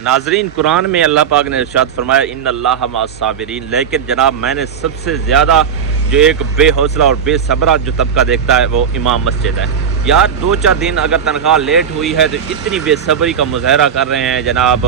ناظرین، قرآن میں اللہ پاک نے ارشاد فرمایا ان اللہ مع الصابرین، لیکن جناب میں نے سب سے زیادہ جو ایک بے حوصلہ اور بے صبرہ جو طبقہ دیکھتا ہے وہ امام مسجد ہے۔ یار 2-4 دن اگر تنخواہ لیٹ ہوئی ہے تو اتنی بے صبری کا مظاہرہ کر رہے ہیں جناب،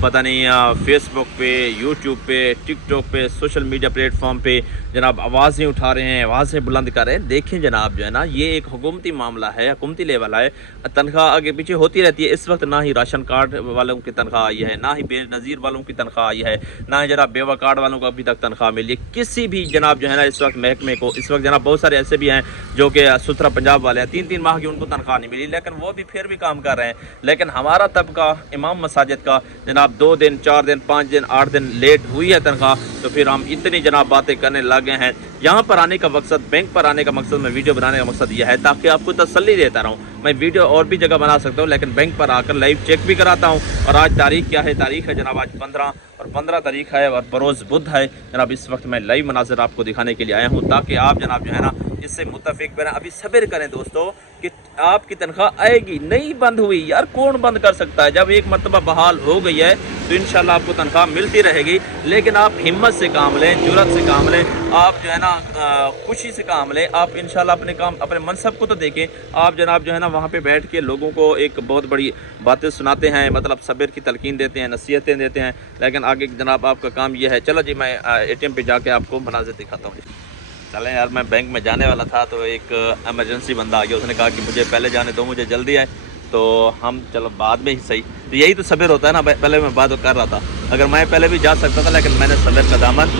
پتہ نہیں فیس بک پہ، یوٹیوب پہ، ٹک ٹاک پہ، سوشل میڈیا پلیٹ فارم پہ جناب آوازیں اٹھا رہے ہیں، آوازیں بلند کر رہے ہیں۔ دیکھیں جناب جو ہے نا، یہ ایک حکومتی معاملہ ہے، حکومتی لیول ہے، تنخواہ آگے پیچھے ہوتی رہتی ہے۔ اس وقت نہ ہی راشن کارڈ والوں کی تنخواہ آئی ہے، نہ ہی بے نظیر والوں کی تنخواہ آئی ہے، نہ ہی جناب بیوہ کارڈ والوں کو ابھی تک تنخواہ ملی ہے کسی بھی جناب جو ہے نا اس وقت محکمے کو۔ اس وقت جناب بہت سارے ایسے بھی ہیں جو کہ ستھرا پنجاب والے ہیں، 3 ماہ کی ان کو تنخواہ نہیں ملی، لیکن وہ بھی پھر بھی کام کر رہے ہیں۔ لیکن ہمارا طبقہ امام مساجد کا جناب 2 دن 4 دن 5 دن 8 دن لیٹ ہوئی ہے تنخواہ تو پھر ہم اتنی جناب باتیں کرنے لگے ہیں۔ یہاں پر آنے کا مقصد، بینک پر آنے کا مقصد، میں ویڈیو بنانے کا مقصد یہ ہے تاکہ آپ کو تسلی دیتا رہوں۔ میں ویڈیو اور بھی جگہ بنا سکتا ہوں لیکن بینک پر آ کر لائیو چیک بھی کراتا ہوں۔ اور آج تاریخ کیا ہے؟ تاریخ ہے جناب آج 15 اور 15 تاریخ ہے اور بروز بدھ ہے جناب۔ اس وقت میں لائیو مناظر آپ کو دکھانے کے لیے آیا ہوں تاکہ آپ جناب جو ہے نا اس سے متفق بنیں۔ ابھی صبر کریں دوستو کہ آپ کی تنخواہ آئے گی، نہیں بند ہوئی یار، کون بند کر سکتا ہے؟ جب ایک مرتبہ بحال ہو گئی ہے تو انشاءاللہ آپ کو تنخواہ ملتی رہے گی۔ لیکن آپ ہمت سے کام لیں، جرأت سے کام لیں، آپ جو ہے نا خوشی سے کام لیں۔ آپ انشاءاللہ اپنے کام، اپنے منصب کو تو دیکھیں۔ آپ جناب جو ہے نا وہاں پہ بیٹھ کے لوگوں کو ایک بہت بڑی باتیں سناتے ہیں، مطلب صبر کی تلقین دیتے ہیں، نصیحتیں دیتے ہیں، لیکن آگے جناب آپ کا کام یہ ہے۔ چلو جی میں اے ٹی ایم پہ جا کے آپ کو مناظر دکھاتا ہوں۔ چلیں یار، میں بینک میں جانے والا تھا تو ایک ایمرجنسی بندہ آ گیا، اس نے کہا کہ مجھے پہلے جانے دو، مجھے جلدی ہے، تو ہم چلو بعد میں ہی صحیح۔ تو یہی تو صبر ہوتا ہے نا، پہلے میں بات کر رہا تھا، اگر میں پہلے بھی جا سکتا تھا لیکن میں نے صبر کا دامن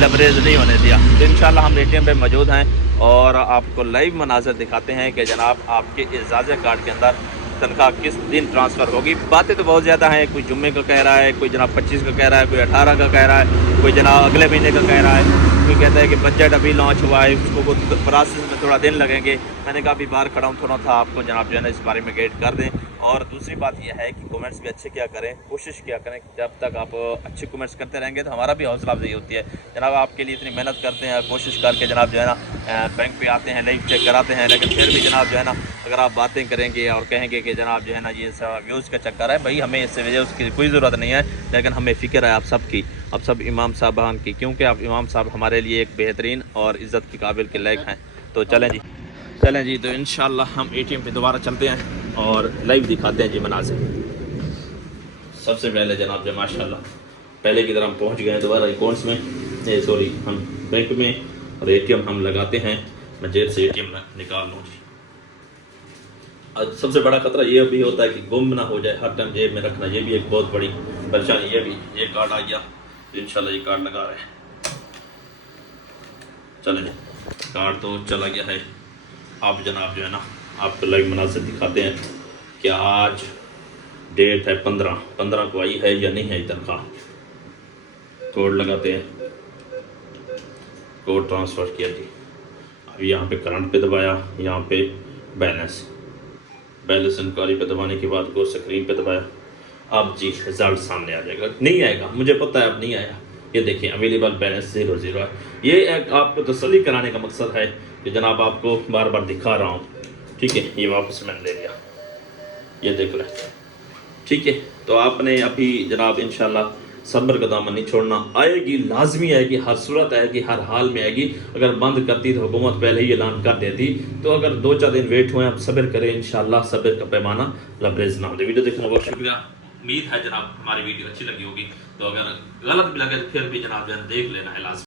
لبریز نہیں ہونے دیا۔ تو انشاءاللہ ہم اے ٹی ایم پہ موجود ہیں اور آپ کو لائیو مناظر دکھاتے ہیں کہ جناب آپ کے اعزازِ کارڈ کے اندر تنخواہ کس دن ٹرانسفر ہوگی۔ باتیں تو بہت زیادہ ہیں، کوئی جمعے کا کہہ رہا ہے، کوئی جناب 25 کا کہہ رہا ہے، کوئی 18 کا کہہ رہا ہے، کوئی جناب اگلے مہینے کا کہہ رہا ہے، کوئی کہتا ہے کہ بجٹ ابھی لانچ ہوا ہے، اس کو پروسیس میں تھوڑا دن لگیں گے۔ میں نے کہا ابھی باہر کھڑا ہوں، تھوڑا تھا آپ کو جناب جو ہے نا اس بارے میں گائیڈ کر دیں۔ اور دوسری بات یہ ہے کہ کومنٹس بھی اچھے کیا کریں، کوشش کیا کریں، جب تک آپ اچھے کومنٹس کرتے رہیں گے تو ہمارا بھی حوصلہ افزائی ہوتی ہے جناب۔ آپ کے لیے اتنی محنت کرتے ہیں، کوشش کر کے جناب جو ہے نا بینک پہ آتے ہیں، لائیو چیک کراتے ہیں، لیکن پھر بھی جناب جو ہے نا اگر آپ باتیں کریں گے اور کہیں گے کہ جناب جو ہے نا یہ سب ویوز کا چکر ہے، بھائی ہمیں اس سے وجہ اس کی کوئی ضرورت نہیں ہے، لیکن ہمیں فکر ہے آپ سب کی، آپ سب امام صاحبان کی، کیونکہ آپ امام صاحب ہمارے لیے ایک بہترین اور عزت کے قابل کے لائق ہیں۔ تو چلیں جی تو انشاءاللہ ہم اے ٹی ایم پہ دوبارہ چلتے ہیں اور لائیو دکھاتے ہیں جی مناظر۔ سب سے پہلے جناب جو ماشاءاللہ پہلے کی طرح ہم پہنچ گئے ہیں دوبارہ اکاؤنٹس میں، سوری ہم بینک میں، اور اے ٹی ایم ہم لگاتے ہیں۔ میں جیب سے اے ٹی ایم نکال لوں جی۔ سب سے بڑا خطرہ یہ بھی ہوتا ہے کہ گم نہ ہو جائے، ہر ٹائم جیب میں رکھنا، یہ بھی ایک بہت بڑی پریشانی۔ یہ کارڈ آ گیا، انشاءاللہ یہ کارڈ لگا رہے ہیں۔ چلیں جی، کارڈ تو چلا گیا ہے۔ آپ جناب جو ہے نا آپ کو لائیو مناظر دکھاتے ہیں کہ آج ڈیٹ ہے 15 کو آئی ہے یا نہیں ہے تنخواہ۔ کوڈ لگاتے ہیں، کوڈ ٹرانسفر کیا جی۔ اب یہاں پہ کرنٹ پہ دبایا، یہاں پہ بیلنس انکوائری پہ دبانے کے بعد گو سکرین پہ دبایا۔ اب جی رزلٹ سامنے آ جائے گا، نہیں آئے گا مجھے پتہ ہے، اب نہیں آیا۔ یہ دیکھیں اویلیبل بیلنس 0 ہے۔ یہ ایک آپ کو تسلی کرانے کا مقصد ہے کہ جناب آپ کو بار بار دکھا رہا ہوں، ٹھیک ہے۔ یہ واپس میں نے لے لیا، یہ دیکھ لیں، ٹھیک ہے۔ تو آپ نے ابھی جناب انشاءاللہ صبر کا دامن نہیں چھوڑنا، آئے گی، لازمی آئے گی، ہر صورت آئے گی، ہر حال میں آئے گی۔ اگر بند کرتی تو حکومت پہلے ہی اعلان کر دیتی، تو اگر 2-4 دن ویٹ ہوئے، آپ صبر کریں، انشاءاللہ صبر کا پیمانہ لبریز نہ ہو۔ ویڈیو دیکھنا بہت شکریہ، امید ہے جناب ہماری ویڈیو اچھی لگی ہوگی، تو اگر غلط بھی لگے تو پھر بھی جناب دیکھ لینا ہے لازمی۔